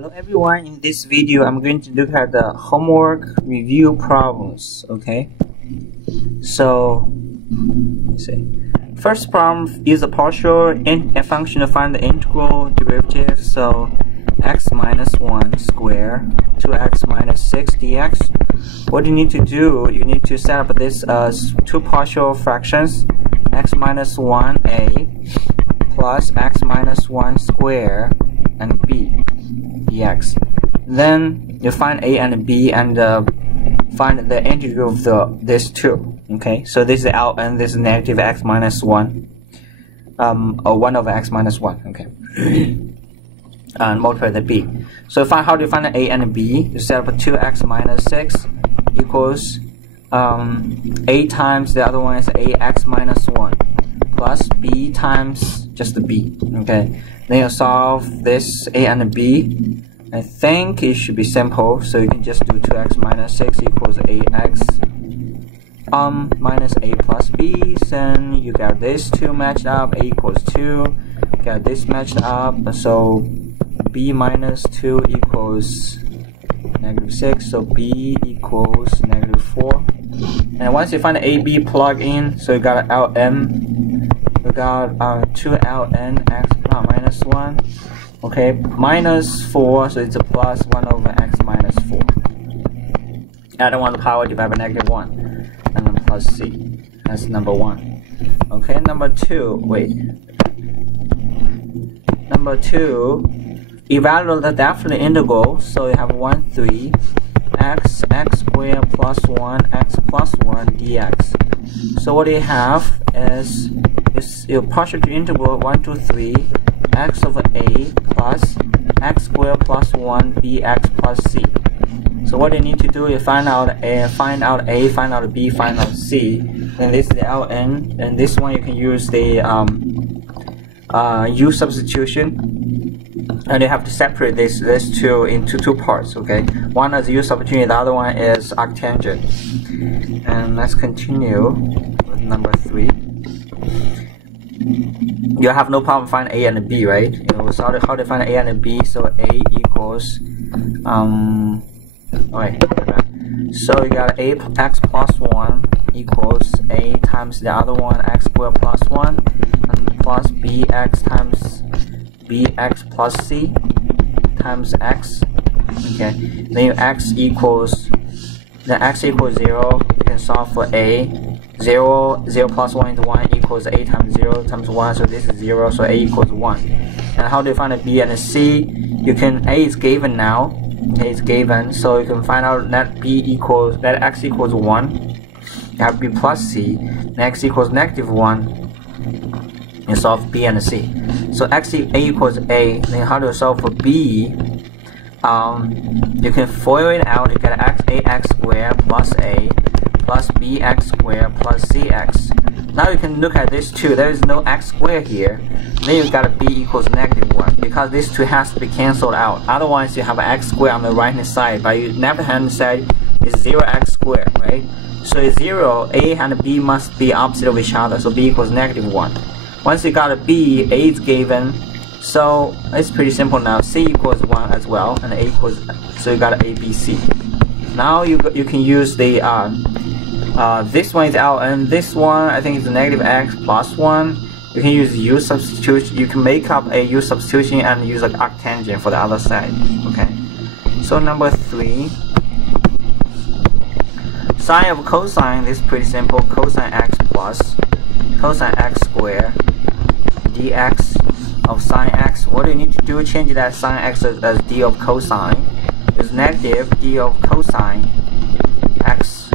Hello everyone, in this video I'm going to look at the homework review problems. Okay, so let's see. First problem is a partial function to find the integral derivative. So x minus 1 square 2x minus 6 dx. What you need to do, you need to set up this as two partial fractions, x minus 1a plus x minus 1 square and b dx. Then you find a and b and find the integral of this two. Okay, so this is ln, this is negative x minus 1, or 1 over x minus 1. Okay, and multiply the b. So how do you find the a and b? You set up 2x minus 6 equals a times the other one is ax minus 1 plus b times just the b. Okay, then you solve this a and b. I think it should be simple, so you can just do 2x minus 6 equals ax minus a plus b. Then you got this two matched up, a equals 2, got this matched up, so b minus 2 equals negative 6, so b equals negative 4. And once you find the a, b, plug in, so you got ln, we got 2ln x minus 1. Okay, minus 4, so it's a plus 1 over x minus 4. Add 1 to the power divided by negative 1. And then plus c. That's number 1. Okay, number 2, Number 2, evaluate the definite integral. So you have 1, 3, x squared plus 1, x plus 1 dx. So what you have is your partial integral 1 to 3, x over a plus x squared plus 1 bx plus c. So what you need to do is find out a, find out b, find out c. And this is the ln, and this one you can use the u substitution, and you have to separate this two into two parts. Okay, one is u substitution, the other one is arctangent. And let's continue with number 3. You have no problem finding a and b, right? You know, so how to find a and b? So a equals so you got a x plus 1 equals a times the other one x squared plus 1 and plus bx times bx plus c times x. Okay, then your x equals 0. You can solve for a. 0 plus 1 into 1 equals a times 0 times 1, so this is 0, so a equals 1. And how do you find a b and a c? You can, a is given now, a is given, so you can find out that x equals 1, you have b plus c, x equals negative 1, you solve b and c. So a equals a, then how do you solve for b? You can FOIL it out, you get ax squared plus a plus bx squared plus cx. Now you can look at this two. There is no x squared here. Then you got a b equals negative 1 because this two has to be cancelled out. Otherwise you have an x squared on the right hand side, but you left hand side is 0x squared, right? So it's 0, a and b must be opposite of each other, so b equals negative 1. Once you got a b, a is given, so it's pretty simple now. C equals 1 as well, and a equals, so you got a, b, c. Now you can use the this one is ln, this one I think is negative x plus 1. You can use u substitution, you can make up a u substitution and use an arctangent for the other side. Okay, so number 3, sine of cosine, this is pretty simple. Cosine x plus cosine x squared dx of sine x. What do you need to do? Change that sine x as d of cosine. It's negative d of cosine x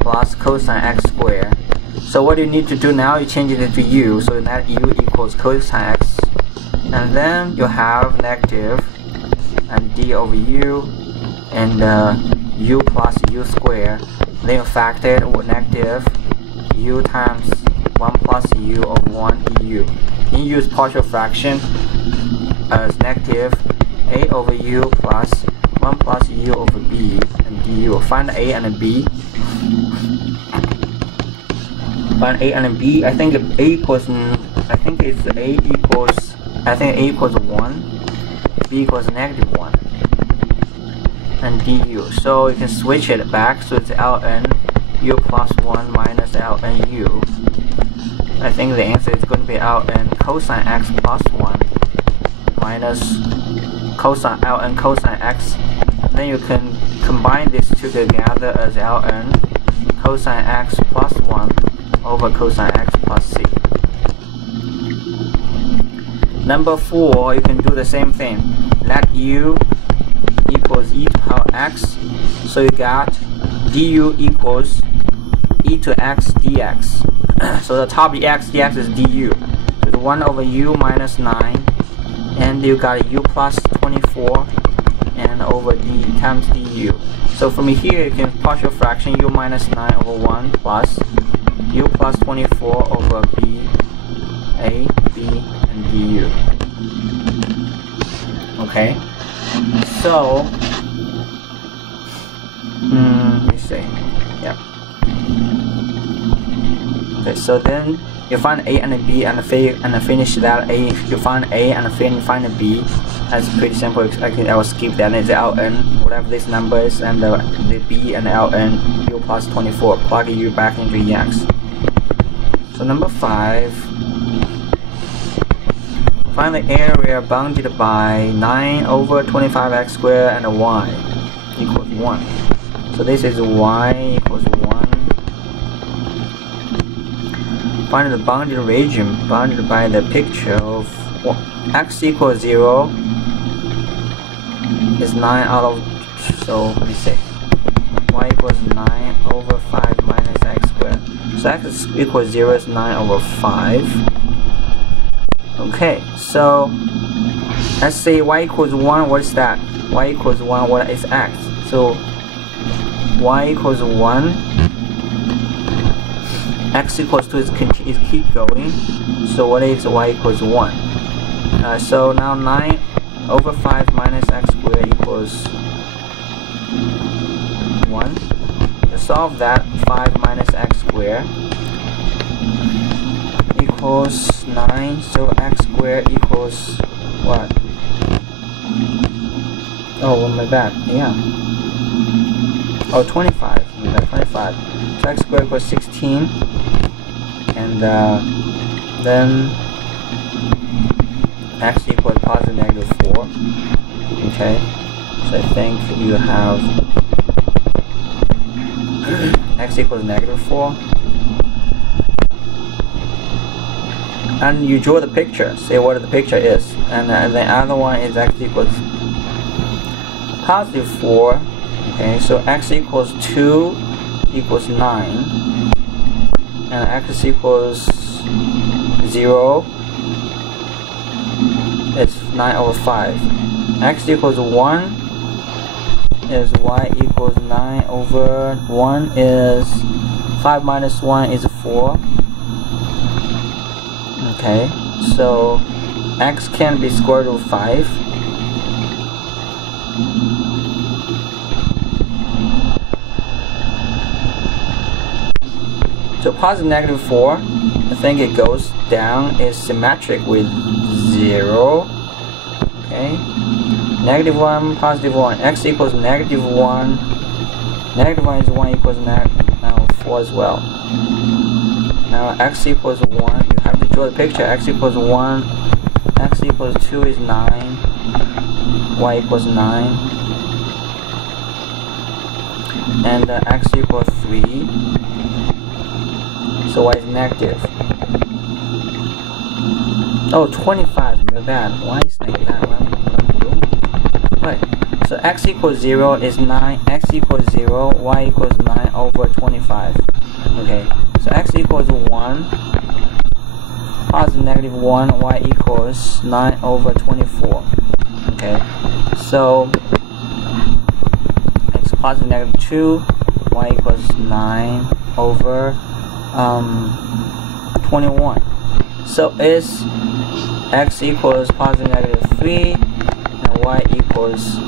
plus cosine x squared. So what you need to do now, you change it into u, so that u equals cosine x, and then you have negative and d over u and u plus u squared. Then you factor it with negative u times 1 plus u of 1 du. You use partial fraction as negative a over u plus 1 plus u over b and du. Find a and b. Find a and b. I think a equals 1, b b equals -1 and du. So you can switch it back, so it's ln u plus 1 minus ln u. I think the answer is going to be ln cosine x plus 1 minus cosine ln cosine x. Then you can combine these two together as ln cosine x plus 1 over cosine x plus c. Number 4, you can do the same thing. Let u equals e to power x. So you got du equals e to x dx. So the top x dx is du. So it's 1 over u minus 9. And you got u plus 24 and over d times du. So from here you can partial fraction u minus 9 over 1 plus u plus 24 over b, a, b, and du. Okay, so let me see. Yeah. Okay, so then you find a and a b and finish that. A, you find a and find a b. That's pretty simple. I will skip that. It's ln whatever this number is, and the b and ln u plus 24. Plug u back into ex. So number 5. Find the area bounded by 9 over 25x squared and a y equals 1. So this is y equals 1. Find the bounded region bounded by the picture of x equals 0 is 9 out of, so let me say y equals 9 over 5 minus x squared. So x equals 0 is 9 over 5. Okay, so let's say y equals 1, what is that? Y equals 1, what is x? So y equals 1, x equals 2 is keep going. So what is y equals 1? So now 9 over 5 minus x squared equals 1. To solve that, 5 minus x squared equals 9, so x squared equals what? Oh, my bad, yeah. Oh, 25, my bad, 25. So x squared equals 16, and then x equals positive negative 4. Okay, so I think you have x equals negative 4. And you draw the picture, say what the picture is, and the other one is x equals positive 4. Okay, so x equals 2 equals 9, and x equals 0 is 9 over 5. X equals 1 is y equals 9 over 1 is 5 minus 1 is 4. Okay, so x can be square root of 5. So positive negative 4, I think it goes down, is symmetric with 0. Okay, negative 1, positive 1, x equals negative 1. Negative 1 is 1 equals now 4 as well. Now x equals 1, you have to draw the picture. X equals 1, x equals 2 is 9, y equals 9, and x equals 3, so y is negative. Oh, 25, my bad. Why is like that? What I'm doing? Right. So x equals 0 is 9, x equals 0, y equals 9 over 25. Okay. So x equals 1, positive negative 1, y equals 9 over 24. Okay, so x positive negative 2, y equals 9 over 21. So is x equals positive negative 3 and y equals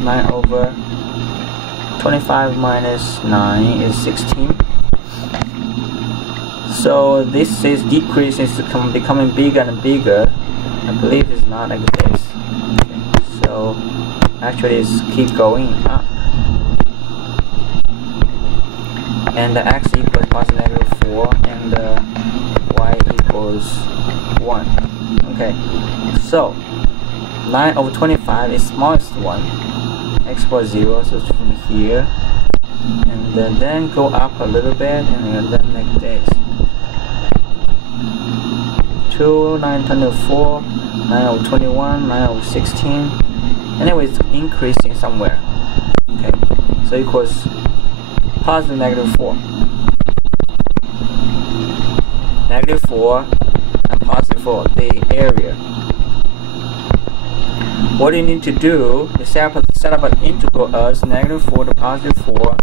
9 over 25 minus 9 is 16. So this is decreasing, it's becoming bigger and bigger. I believe it's not like this. Okay. So actually it's keep going up. And the x equals positive negative 4 and the y equals 1. Okay, so 9 over 25 is smallest one. X equals 0, so it's from here. And then go up a little bit and then like this. 2, 9 times 4, 9 over 21, 9 over 16. Anyway, it's increasing somewhere. Okay, so equals positive negative 4. Negative 4 and positive 4, the area. What you need to do is set up an integral as negative 4 to positive 4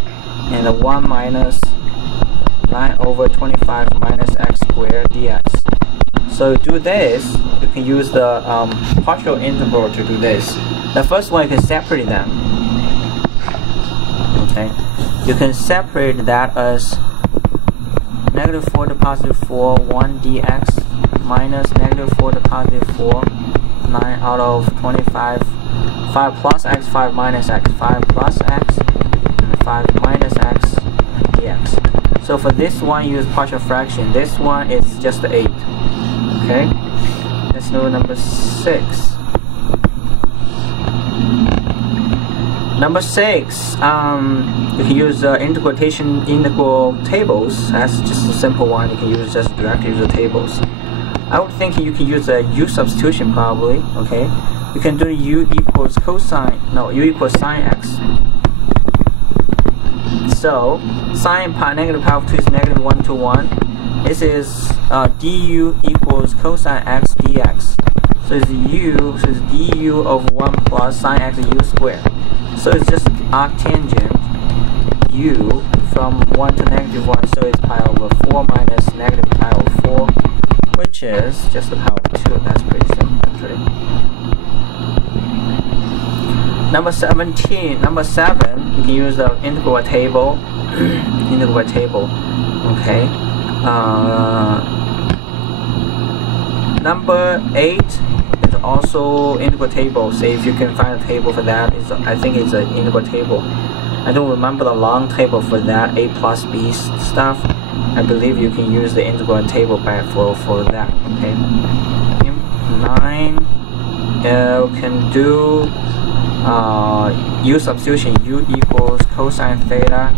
and 1 minus 9 over 25 minus x squared dx. So to do this, you can use the partial integral to do this. The first one, you can separate them. Okay, you can separate that as negative 4 to positive 4, 1 dx minus negative 4 to positive 4, 9 out of 25, 5 plus x, 5 minus x, 5 plus x, and 5 minus x dx. So for this one, use partial fraction. This one is just 8. Okay, let's do number 6. Number 6, you can use integral tables. That's just a simple one. You can use just directly use the tables. I would think you can use a u substitution probably. Okay, you can do u equals cosine. No, u equals sine x. So sine pi negative power of 2 is negative 1 to 1. This is du equals cosine x dx. So it's u, so it's du over 1 plus sine x u squared. So it's just arctangent u from 1 to negative 1, so it's pi over 4 minus negative pi over 4, which is just the power of 2. That's pretty simple actually. Number 17, number 7, you can use the integral table. Integral table. Okay. Number 8 is also integral table. So if you can find a table for that, I think it's an integral table. I don't remember the long table for that, a plus b stuff. I believe you can use the integral table for that. Okay. 9, you can do u substitution. U equals cosine theta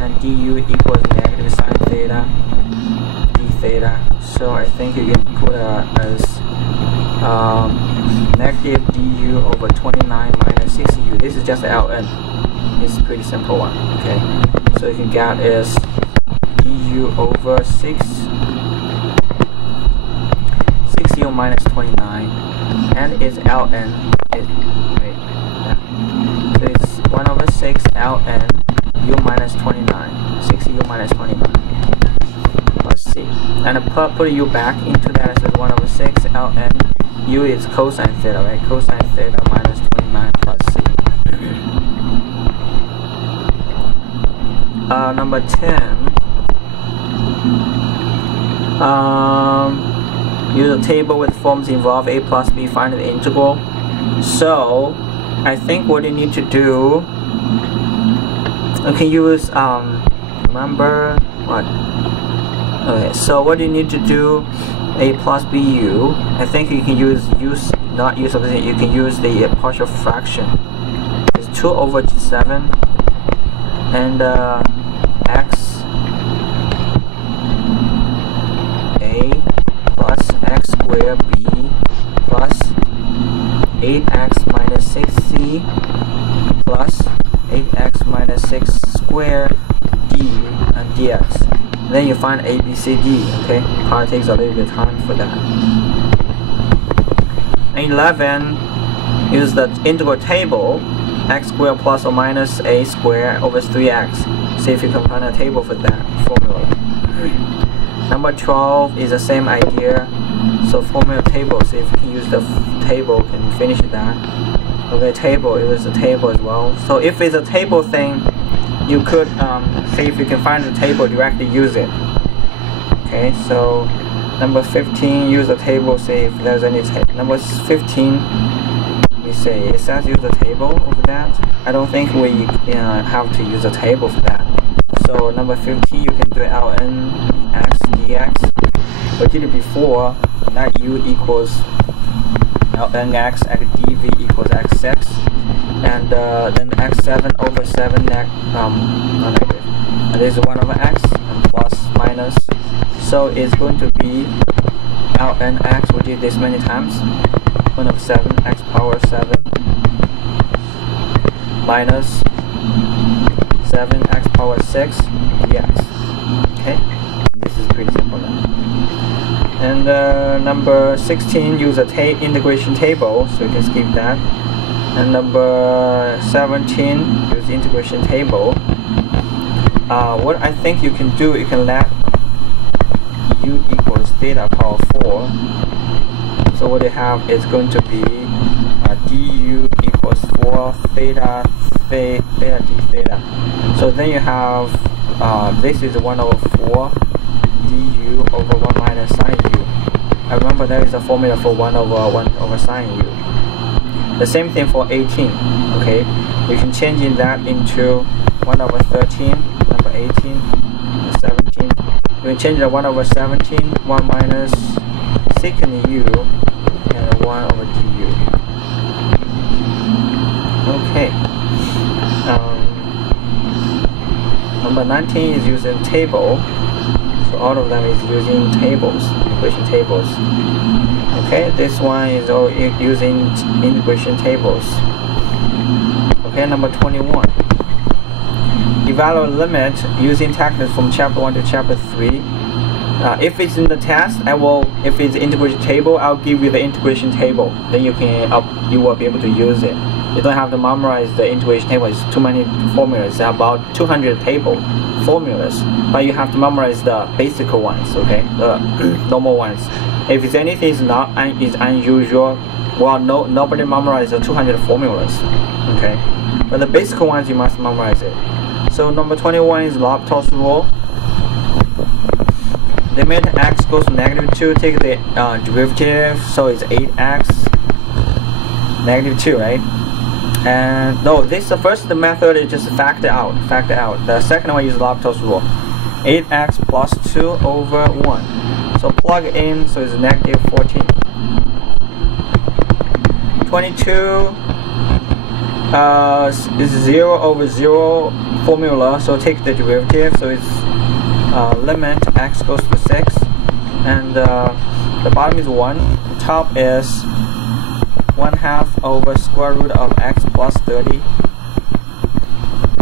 and du equals negative sine theta d theta. So I think you can put as negative du over 29 minus 6u. This is just ln. It's a pretty simple one. Okay, so you can get is du over 6u minus 29, and its ln is so it's 1 over 6 ln u minus 29, 6u minus 29 plus c. And put u back into that as 1 over 6 ln u is cosine theta, right? Cosine theta minus 29 plus c. Number 10. Use a table with forms involve a plus b, find the integral. So I think what you need to do, you can use remember what? Okay, so what you need to do, a plus bu. I think you can not use something. You can use the partial fraction. It's 2 over 7 and x a plus x squared b plus 8x minus 6c plus 8x minus 6 squared d and dx. Then you find a, b, c, d. Okay, probably takes a little bit of time for that. 11, use the integral table, x squared plus or minus a squared over 3x. See if you can find a table for that formula. Number 12 is the same idea. So formula table, see if you can use the table, can finish that. Okay, table, it was a table as well. So if it's a table thing, you could see if you can find the table, directly use it. Okay, so Number 15, use the table, say if there's any number 15, we say it says use the table over that. I don't think we have to use a table for that. So number 15, you can do ln x dx. We did it before, that u equals ln x dv equals x6, and then x7 over 7 negative. And this is 1 over x and plus minus. So it's going to be ln x, we did this many times, 1 over 7 x power 7 minus 7 x power 6 dx. Okay, this is pretty simple now. And number 16, use a integration table, so you can skip that. And number 17, use the integration table. What I think you can do, you can let u equals theta power 4. So what you have is going to be du equals 4 theta d theta. So then you have this is 1 over 4 du over 1 minus sine u. I remember there is a formula for 1 over sine u. The same thing for 18. Okay, you can change that into 1 over 13, number 18, 17. You can change the 1 over 17, 1 minus secant u, and 1 over du. Okay. Number 19 is using table. So all of them is using tables, integration tables. Okay, this one is all using integration tables. Okay, number 21. Evaluate limit using techniques from chapter 1 to chapter 3. If it's in the test, if it's integration table, I'll give you the integration table. Then you will be able to use it. You don't have to memorize the integration table. It's too many formulas. It's about 200 formulas, but you have to memorize the basic ones. Okay, the normal ones. If it's anything is unusual, well, nobody memorizes the 200 formulas. Okay, but the basic ones you must memorize it. So number 21 is L'Hopital's rule. Limit x goes to -2, take the derivative, so it's 8x -2, right? And no, this the first method is just factor out. The second one is L'Hopital's rule. 8x plus 2 over 1. So plug in, so it's -14. 22 is 0 over 0 formula, so take the derivative, so it's limit x goes to 6, and the bottom is 1, the top is 1/2 over square root of x plus 30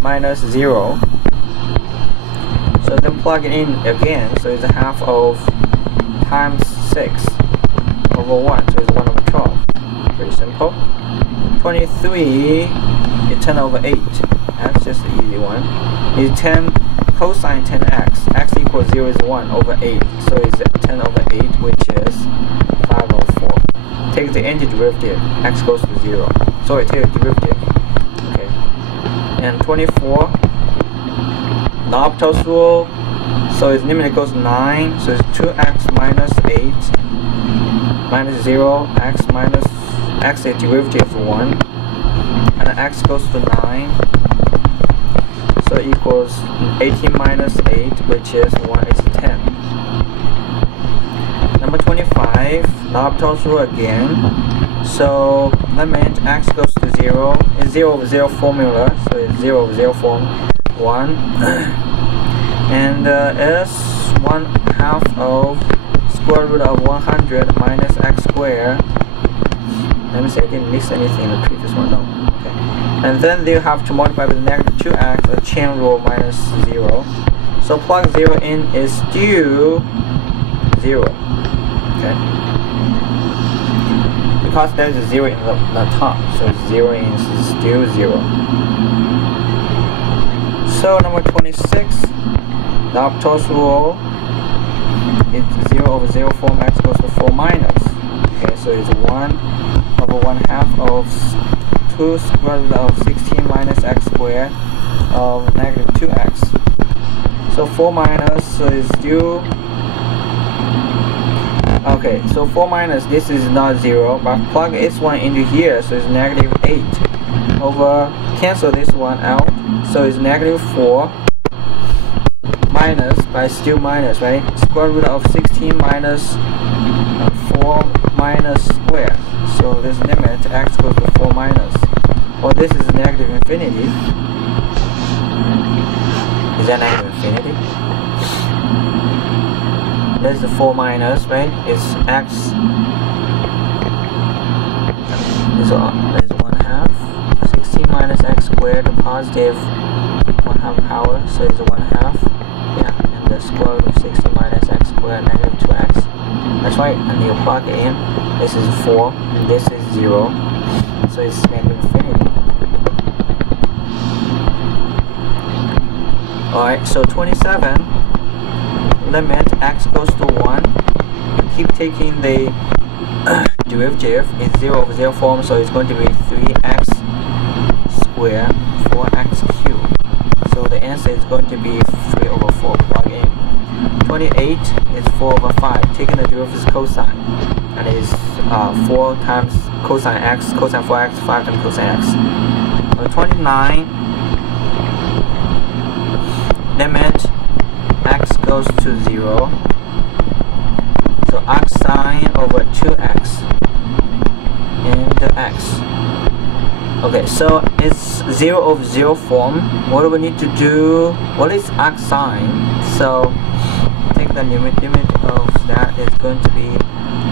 minus 0. So then plug it in again, so it's 1/2 of times 6 over 1, so it's 1 over 12. Pretty simple. 23 is 10 over 8. That's just an easy one. It's 10 cosine 10x. X equals 0 is 1 over 8. So it's 10 over 8, which is 5 over 4. Take the antiderivative. X goes to 0. Sorry, take the derivative. Okay. And 24. L'Hopital's rule. So its limit goes to 9. So it's 2x minus 8 minus 0. X minus x, the derivative is 1. And x goes to 9. So equals 18 minus 8, which is 1 is 10. Number 25, L'Hopital's rule again. So limit x goes to 0. It's 0 over 0 formula, so it's 0 over 0 form 1. And is 1/2 of square root of 100 minus x squared. Let me see, I didn't miss anything in the previous one, no. Okay. And then you have to multiply with -2x, the chain rule minus 0. So plug 0 in is still 0. Okay. Because there's a 0 in the top, so 0 is still 0. So number 26, L'Hopital's rule. It's 0 over 0 form x goes to 4 minus. Okay, so it's 1 over 1/2 of 2 square root of 16 minus x squared of -2x. So 4 minus, so it's still Okay, so 4 minus, this is not 0, but plug this one into here, so it's negative 8. Over, cancel this one out, so it's negative 4 minus, but still minus, right? Square root of 16 minus 4 minus square. So this limit x goes to 4 minus. Well, this is negative infinity. Is that negative infinity? There's the 4 minus, right? It's x is 1 half. 16 minus x squared to positive 1 half power, so it's 1 half. Yeah, and the square root of 16 minus x squared negative 2x. That's right, and you plug it in. This is 4, and this is 0. So it's negative infinity. Alright, so 27. Limit x goes to 1. You keep taking the derivative. It's 0 over 0 form, so it's going to be 3x squared 4x cubed. So the answer is going to be 3 over 4. Plug in. 28 is 4 over 5. Taking the derivative is cosine, and it is 4 times cosine x, cosine 4x, 5 times cosine x. 29. Limit x goes to 0, so x sine over 2x into x. Okay, so it's 0 over 0 form. What do we need to do? What is x sine? So take the limit of that is going to be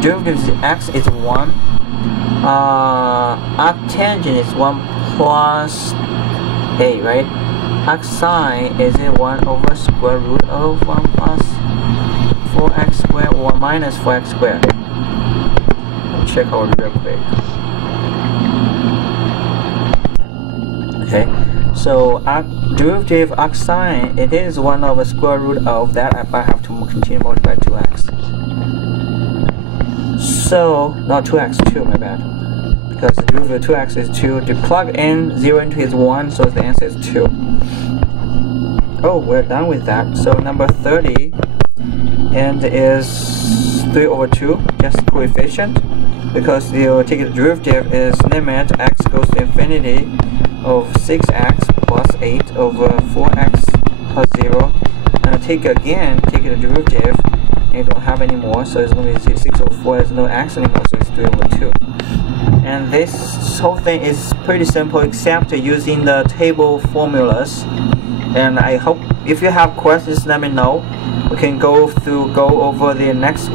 derivative of x is 1. Arctangent is 1 plus a, right? X sine is it 1 over square root of 1 plus 4x squared, 1 minus 4x squared. Let me check out real quick. Okay, so derivative x sine, it is 1 over square root of that. I have to continue multiply 2x. So, not 2x, 2, my bad. Because the derivative of 2x is 2. To plug in 0 into is 1, so the answer is 2. Oh, we're done with that. So number 30 and is 3 over 2, just coefficient, because you take the derivative is limit x goes to infinity of 6x plus 8 over 4x plus 0. And take the derivative, and you don't have any more, so it's going to be 6 over 4, there's no x anymore, so it's 3 over 2. And this whole thing is pretty simple except using the table formulas. And I hope if you have questions, let me know. We can go over the next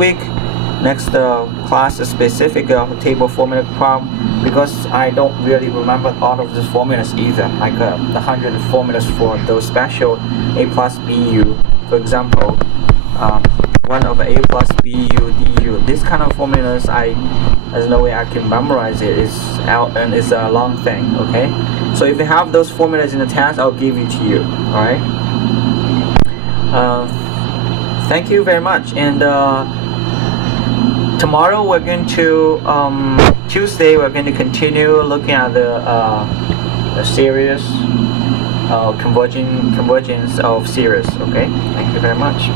class specific table formula problem, because I don't really remember all of the formulas either, like the 100 formulas for those special a plus bu, for example, 1 over a plus bu du. This kind of formulas, there's no way I can memorize it. It's a long thing. Okay, so if you have those formulas in the test, I'll give it to you. All right. Thank you very much. And tomorrow we're going to Tuesday we're going to continue looking at the series convergence of series. Okay. Thank you very much.